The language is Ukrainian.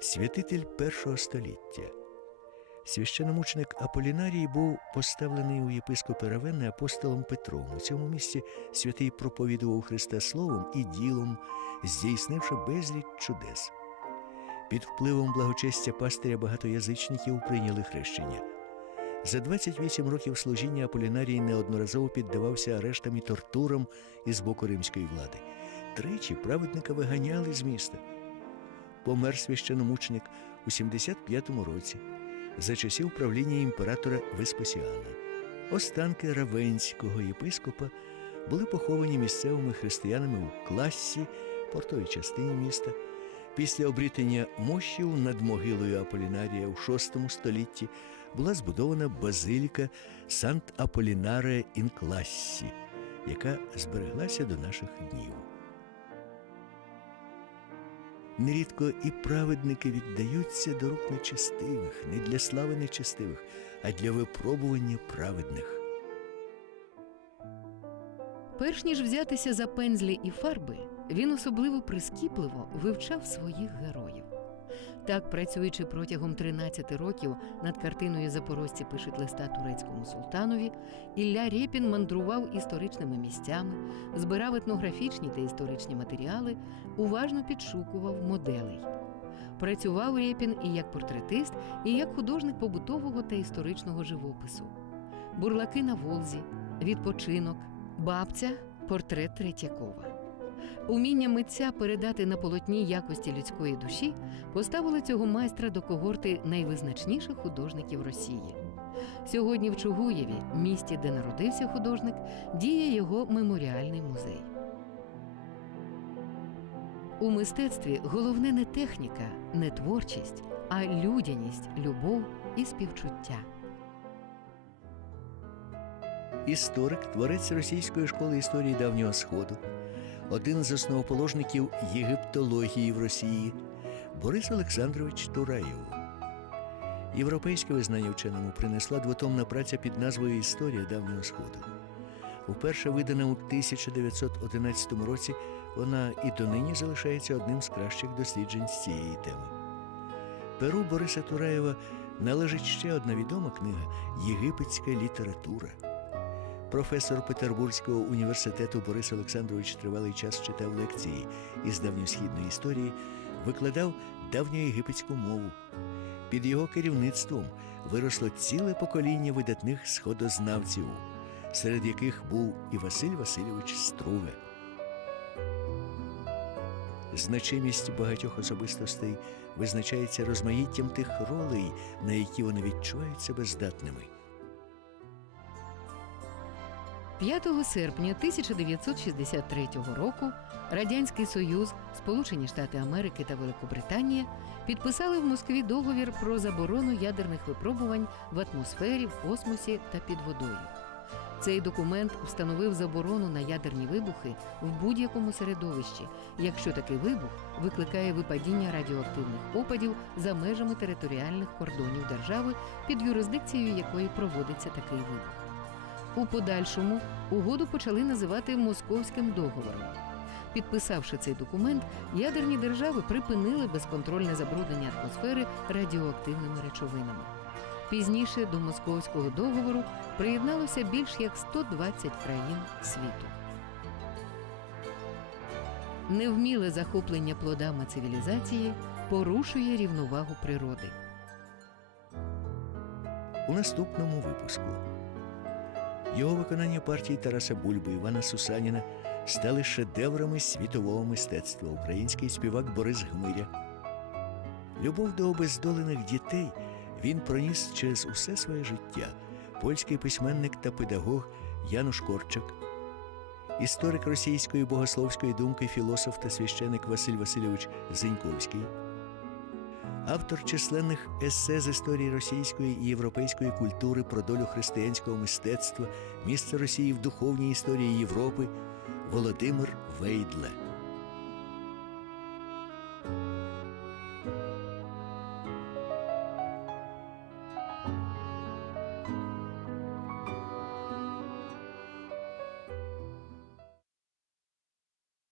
Святитель першого століття. Священомучник Аполінарій був поставлений у єпископи Равенни апостолом Петром. У цьому місці святий проповідував Христа словом і ділом, здійснивши безліч чудес. Під впливом благочестя пастиря багато язичників прийняли хрещення. За 28 років служіння Аполінарій неодноразово піддавався арештам і тортурам із боку римської влади. Тричі праведника виганяли з міста. Помер священомученик у 75-му році за часів правління імператора Веспасіана. Останки равенського єпископа були поховані місцевими християнами у классі, портовій частині міста. Після обрітення мощів над могилою Аполінарія у VI столітті була збудована базиліка Сант Аполінаре ін Классі, яка збереглася до наших днів. Нерідко і праведники віддаються до рук нечестивих, не для слави нечестивих, а для випробування праведних. Перш ніж взятися за пензлі і фарби, він особливо прискіпливо вивчав своїх героїв. Так, працюючи протягом 13 років над картиною Запорожці пишуть листа турецькому султанові, Ілля Рєпін мандрував історичними місцями, збирав етнографічні та історичні матеріали, уважно підшукував моделей. Працював Рєпін і як портретист, і як художник побутового та історичного живопису. Бурлаки на Волзі, відпочинок, бабця, портрет Третьякова. Уміння митця передати на полотні якості людської душі поставило цього майстра до когорти найвизначніших художників Росії. Сьогодні в Чугуєві, місті, де народився художник, діє його меморіальний музей. У мистецтві головне не техніка, не творчість, а людяність, любов і співчуття. Історик, творець російської школи історії давнього сходу, один з основоположників єгиптології в Росії Борис Олександрович Тураєв. Європейське визнання вченому принесла двотомна праця під назвою Історія давнього сходу. Уперше видана у 1911 році, вона і донині залишається одним з кращих досліджень з цієї теми. Перу Бориса Тураєва належить ще одна відома книга Єгипетська література. Професор Петербурзького університету Борис Олександрович тривалий час читав лекції із давньосхідної історії, викладав давньоєгипетську мову. Під його керівництвом виросло ціле покоління видатних сходознавців, серед яких був і Василь Васильович Струве. Значимість багатьох особистостей визначається розмаїттям тих ролей, на які вони відчувають себе здатними. 5 серпня 1963 року Радянський Союз, Сполучені Штати Америки та Великобританія підписали в Москві договір про заборону ядерних випробувань в атмосфері, в космосі та під водою. Цей документ встановив заборону на ядерні вибухи в будь-якому середовищі, якщо такий вибух викликає випадіння радіоактивних опадів за межами територіальних кордонів держави, під юрисдикцією якої проводиться такий вибух. У подальшому угоду почали називати Московським договором. Підписавши цей документ, ядерні держави припинили безконтрольне забруднення атмосфери радіоактивними речовинами. Пізніше до Московського договору приєдналося більш як 120 країн світу. Невміле захоплення плодами цивілізації порушує рівновагу природи. у наступному випуску. Його виконання партії Тараса Бульби Івана Сусаніна стали шедеврами світового мистецтва. Український співак Борис Гмиря. Любов до обездолених дітей він проніс через усе своє життя. Польський письменник та педагог Януш Корчак, історик російської богословської думки, філософ та священик Василь Васильович Зеньковський, Автор численних есе з історії російської і європейської культури про долю християнського мистецтва, місце Росії в духовній історії Європи Володимир Вейдле.